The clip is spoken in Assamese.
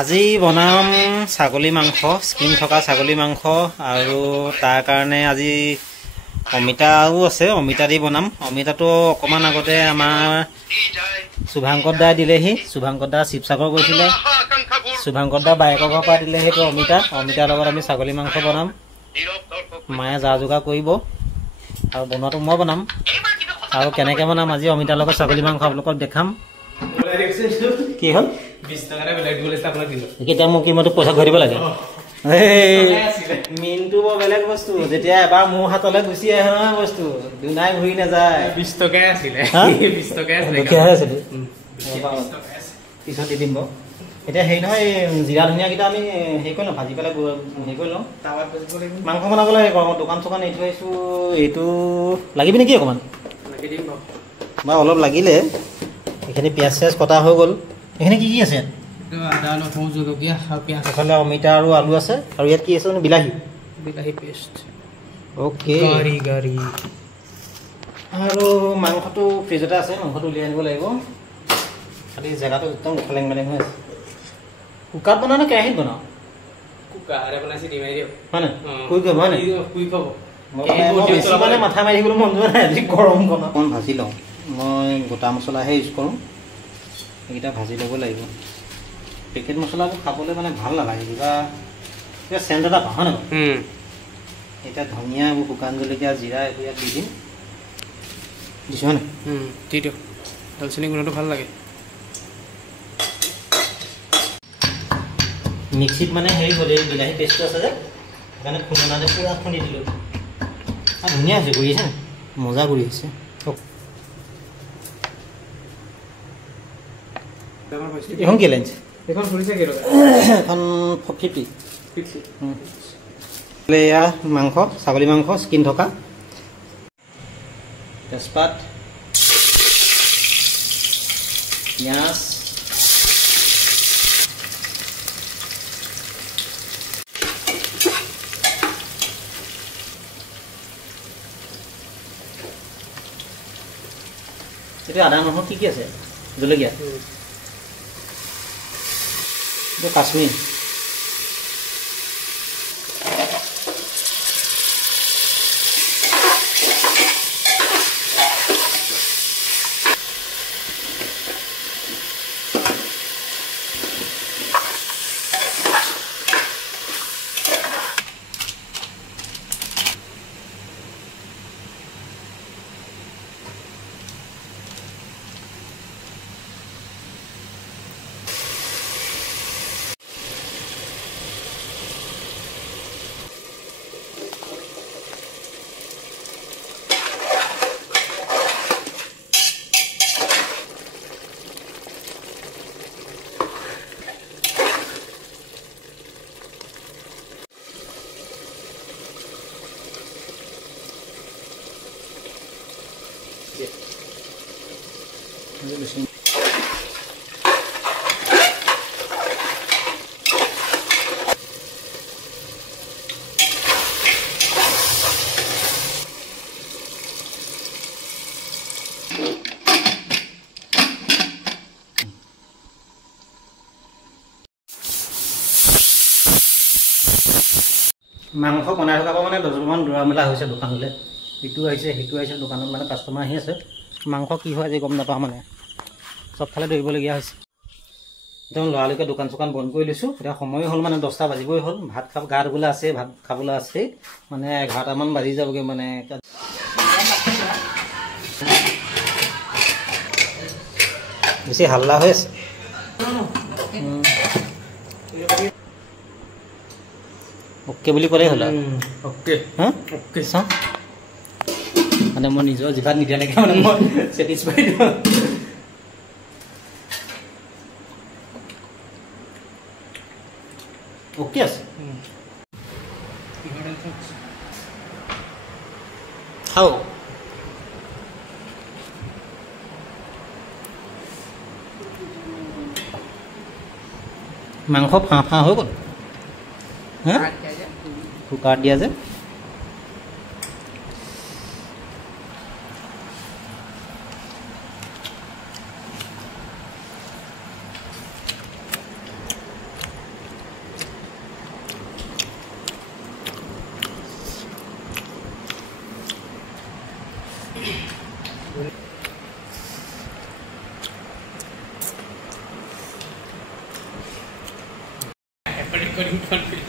আজি বনাম ছাগলী মাংস, স্কিন থকা ছাগলী মাংস আৰু তাৰ কাৰণে আজি অমিতাও আছে, অমিতা দি বনাম। অমিতাটো অকণমান আগতে আমাৰ শুভাংকৰ দাই দিলেহি। শুভাংকৰ দা শিৱসাগৰ গৈছিলে, শুভাংকৰ দা বাইকৰ ঘৰৰ পৰা দিলে সেইটো অমিতাৰ লগত আমি ছাগলী মাংস বনাম। মায়ে যা যোগাৰ কৰিব আৰু বনোৱাটো মই বনাম। আৰু কেনেকৈ বনাম আজি অমিতাৰ লগত ছাগলী মাংস আপোনালোকক দেখাম। কি হ'ল? 20 টকা এটা বেলেগ দিবলৈ আপোনাক দিলো। এতিয়া মোক কি মইতো পইচা ঘূৰি দিব লাগে? মিনটো বৰ বেলেগ বস্তু, যেতিয়া এবাৰ মোৰ হাতলৈ গুচি আহে নহয় বস্তু দুনাই ঘূৰি নাযায়। 20 টকাই আছিলে, 20 টকাই আছিলে। পিছত দি দিম বাৰু। এতিয়া হেৰি নহয়, জিৰা ধনিয়াকেইটা আমি হেৰি কৰি লওঁ, ভাজি পেলাই হেৰি কৰি লওঁ। মাংস বনাবলৈ দোকান চোকান এৰি থৈ আহিছোঁ। এইটো লাগিব নেকি অকণমান? লাগি দিম বাৰু অলপ লাগিলে। এইখিনি পিঁয়াজ চিয়াজ কটা হৈ গ'ল। এইখিনি কি আছে? আদা, নহৰু, জলকীয়া আৰু পিঁয়াজ। এইফালে অমিতা আৰু আলু আছে। আৰু ইয়াত কি আছে? বিলাহী পেষ্ট। অ'কে। গাড়ী আৰু মাংসটো ফ্ৰিজতে আছে, মাংসটো উলিয়াই আনিব লাগিব। খালি জেগাটো একদম খেলেং মেলেং হৈ আছে। কুকাৰত বনাও নে কেৰাহীত বনাওঁ? কুকাৰে বনাইছে, দি মাৰি দিয়ক। হয় নাই? কুই কৰিব হয় নাই? কুই খাব। বেছি মানে মাথা মাৰি থাকিবলৈ মন যোৱা নাই আজি গৰম বনাওঁ। অকণমান ভাজি লওঁ। মই গোটা মছলাহে ইউজ কৰোঁ। এইকেইটা ভাজি ল'ব লাগিব। পেকেট মছলাবোৰ খাবলৈ মানে ভাল নালাগে, কিবা চেণ্ট এটা পাওঁ হয় নাই? এতিয়া ধনিয়া, এইবোৰ শুকান জলকীয়া, জিৰা এইবোৰ ইয়াত দি দিম। দিছোঁ হয় নাই? দি দিয়ক, দালচেনি গোন্ধটো ভাল লাগে। মিক্সিত মানে হেৰি হ'ল, এই বিলাহী পেষ্টটো আছে যে, সেইকাৰণে খুন্দনাতে পূৰা খুন্দি দিলোঁ। আৰু ধুনীয়া হৈছে, গুৰি আছে মজা গুৰি হৈছে। এখন কি লেঞ্চ? এখন খুলিছে কি টকা? এখন 50। এয়া মাংস, ছাগলী মাংস স্কিন থকা। তেজপাত, পিঁয়াজ, এইটো আদা নহৰু কি আছে? জলকীয়া, এইটো কাশ্মীৰ। মাংস বনাই থকাৰ পৰা মানে 10মান দৌৰা মেলা হৈছে দোকানলৈ। ইটো আহিছে সিটো আহিছে, দোকানত মানে কাষ্টমাৰ আহি আছে। মাংস কি হয় আজি গম নাপাওঁ, মানে চবফালে দৌৰিবলগীয়া হৈছে। একদম লৰালৰিকৈ দোকান চোকান বন্ধ কৰি লৈছোঁ। এতিয়া সময় হ'ল, মানে 10টা বাজিবই হ'ল। ভাত গা ধুবলৈ আছে, ভাত খাবলৈ আছেই, মানে 11টামান বাজি যাবগৈ। মানে বেছি হাল্লা হৈ আছে। অ'কে বুলি ক'লেই হ'ল আৰু। অ'কে হা অ'কে চাওঁ, মানে মই নিজৰ জিভাত নিদিয়ালৈকে মানে মই ছেটিছফাইড। অ'কে আছে। খাওঁ। মাংস ফাঁ হৈ গ'ল। হা কুকাৰত দিয়া যে। ৰেকৰ্ডিং